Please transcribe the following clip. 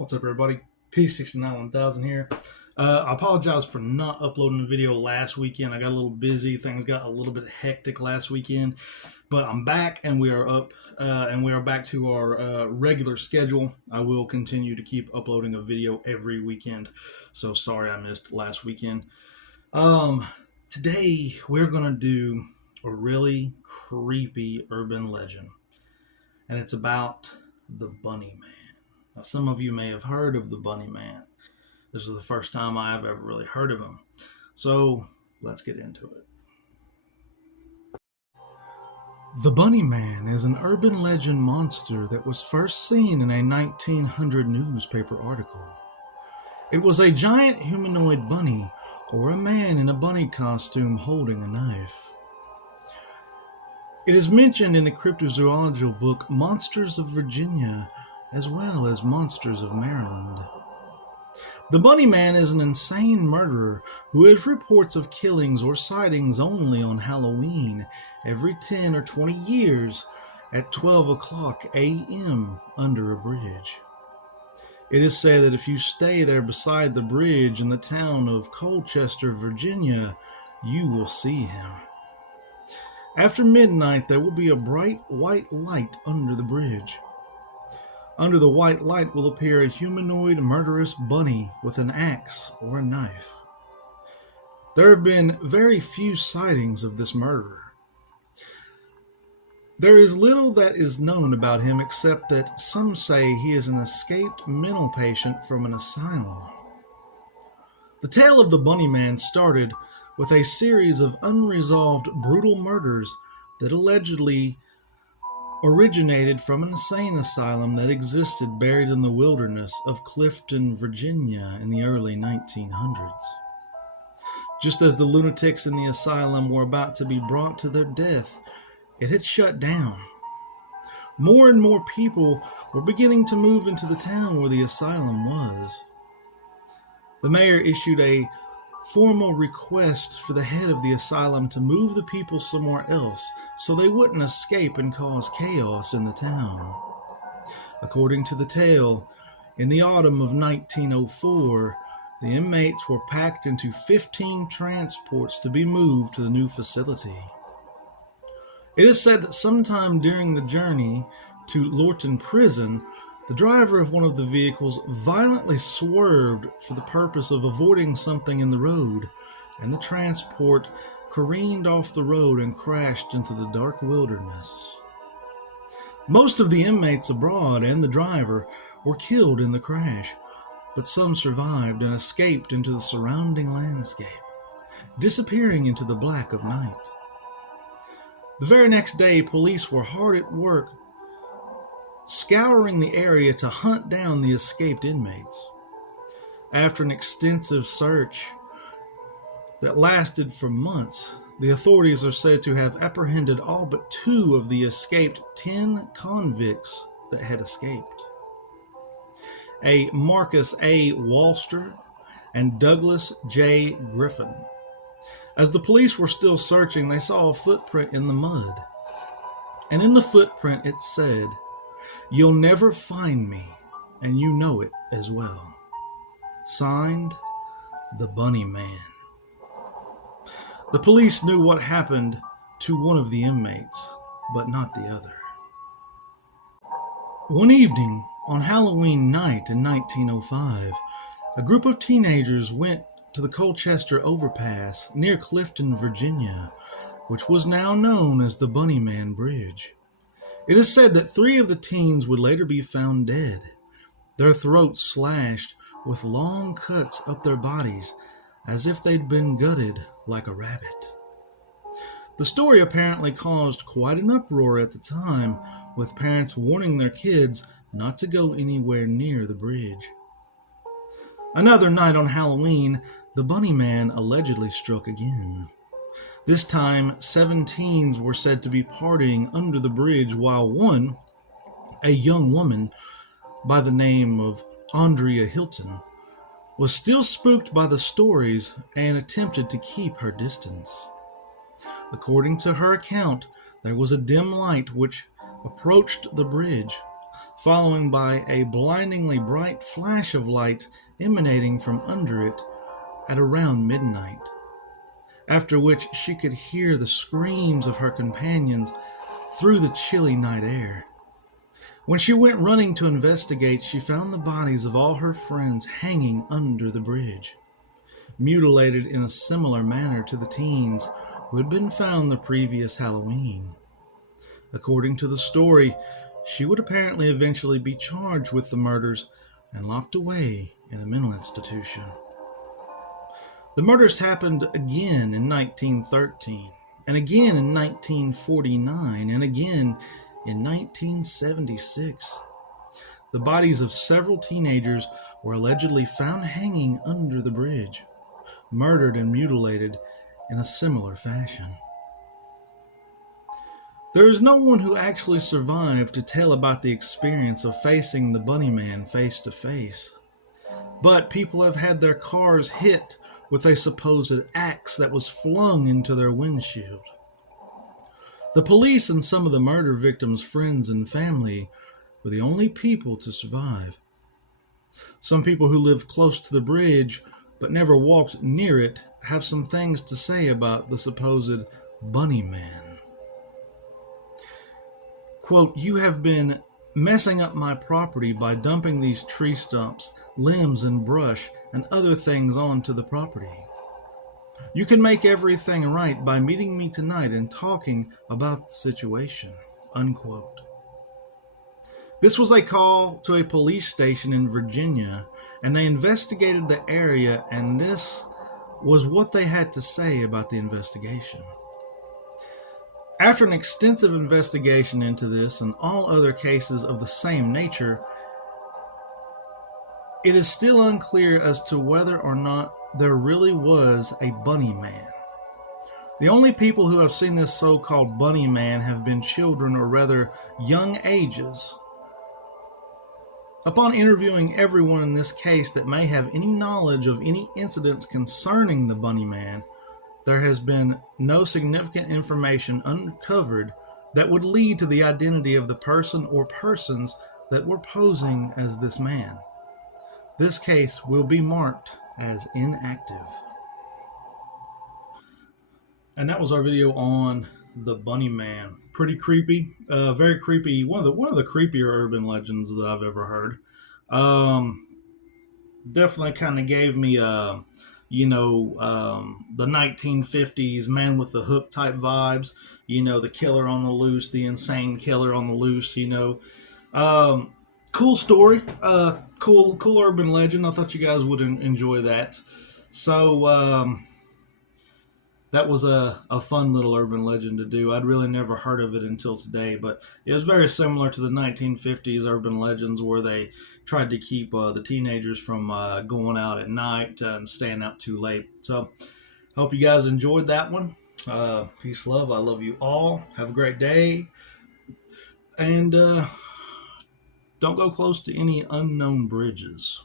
What's up, everybody? P691000 here. I apologize for not uploading a video last weekend. I got a little busy. Things got a little bit hectic last weekend, but I'm back and we are up and we are back to our regular schedule. I will continue to keep uploading a video every weekend. So sorry I missed last weekend. Today we're gonna do a really creepy urban legend, and it's about the Bunny Man. Now, some of you may have heard of the Bunny Man. This is the first time I've ever really heard of him. So let's get into it. The Bunny Man is an urban legend monster that was first seen in a 1900 newspaper article. It was a giant humanoid bunny or a man in a bunny costume holding a knife. It is mentioned in the cryptozoological book Monsters of Virginia, as well as Monsters of Maryland. The Bunny Man is an insane murderer who has reports of killings or sightings only on Halloween every 10 or 20 years at 12 o'clock a.m. under a bridge. It is said that if you stay there beside the bridge in the town of Colchester, Virginia, you will see him. After midnight, there will be a bright white light under the bridge. Under the white light will appear a humanoid murderous bunny with an axe or a knife. There have been very few sightings of this murderer. There is little that is known about him except that some say he is an escaped mental patient from an asylum. The tale of the Bunny Man started with a series of unresolved brutal murders that allegedly originated from an insane asylum that existed buried in the wilderness of Clifton, Virginia in the early 1900s. Just as the lunatics in the asylum were about to be brought to their death, it had shut down. More and more people were beginning to move into the town where the asylum was. The mayor issued a formal request for the head of the asylum to move the people somewhere else so they wouldn't escape and cause chaos in the town. According to the tale, in the autumn of 1904, the inmates were packed into 15 transports to be moved to the new facility. It is said that sometime during the journey to Lorton Prison, the driver of one of the vehicles violently swerved for the purpose of avoiding something in the road, and the transport careened off the road and crashed into the dark wilderness. Most of the inmates abroad and the driver were killed in the crash, but some survived and escaped into the surrounding landscape, disappearing into the black of night. The very next day, police were hard at work scouring the area to hunt down the escaped inmates. After an extensive search that lasted for months, the authorities are said to have apprehended all but 2 of the escaped 10 convicts that had escaped. A Marcus A. Walster and Douglas J. Griffin. As the police were still searching, they saw a footprint in the mud. And in the footprint it said, "You'll never find me, and you know it as well." Signed, the Bunny Man. The police knew what happened to one of the inmates, but not the other. One evening, on Halloween night in 1905, a group of teenagers went to the Colchester Overpass near Clifton, Virginia, which was now known as the Bunny Man Bridge. It is said that 3 of the teens would later be found dead, their throats slashed with long cuts up their bodies as if they'd been gutted like a rabbit. The story apparently caused quite an uproar at the time, with parents warning their kids not to go anywhere near the bridge. Another night on Halloween, the Bunny Man allegedly struck again. This time, 7 teens were said to be partying under the bridge while one, a young woman by the name of Andrea Hilton, was still spooked by the stories and attempted to keep her distance. According to her account, there was a dim light which approached the bridge, followed by a blindingly bright flash of light emanating from under it at around midnight, after which she could hear the screams of her companions through the chilly night air. When she went running to investigate, she found the bodies of all her friends hanging under the bridge, mutilated in a similar manner to the teens who had been found the previous Halloween. According to the story, she would apparently eventually be charged with the murders and locked away in a mental institution. The murders happened again in 1913, and again in 1949, and again in 1976. The bodies of several teenagers were allegedly found hanging under the bridge, murdered and mutilated in a similar fashion. There is no one who actually survived to tell about the experience of facing the Bunny Man face to face, but people have had their cars hit with a supposed axe that was flung into their windshield. The police and some of the murder victims' friends and family were the only people to survive. Some people who lived close to the bridge but never walked near it have some things to say about the supposed Bunny Man. Quote, "You have been messing up my property by dumping these tree stumps, limbs, and brush and other things onto the property. You can make everything right by meeting me tonight and talking about the situation." Unquote. This was a call to a police station in Virginia, and they investigated the area, and this was what they had to say about the investigation. After an extensive investigation into this and all other cases of the same nature, it is still unclear as to whether or not there really was a Bunny Man. The only people who have seen this so-called Bunny Man have been children, or rather young ages. Upon interviewing everyone in this case that may have any knowledge of any incidents concerning the Bunny Man, there has been no significant information uncovered that would lead to the identity of the person or persons that were posing as this man. This case will be marked as inactive. And that was our video on the Bunny Man. Pretty creepy, very creepy. One of the creepier urban legends that I've ever heard. Definitely kind of gave me the 1950s Man with the Hook type vibes. The killer on the loose, the insane killer on the loose. Cool story. Cool urban legend. I thought you guys would enjoy that. So that was a fun little urban legend to do. I'd really never heard of it until today, but it was very similar to the 1950s urban legends where they tried to keep the teenagers from going out at night and staying out too late. So hope you guys enjoyed that one. Peace, love. I love you all. Have a great day. And don't go close to any unknown bridges.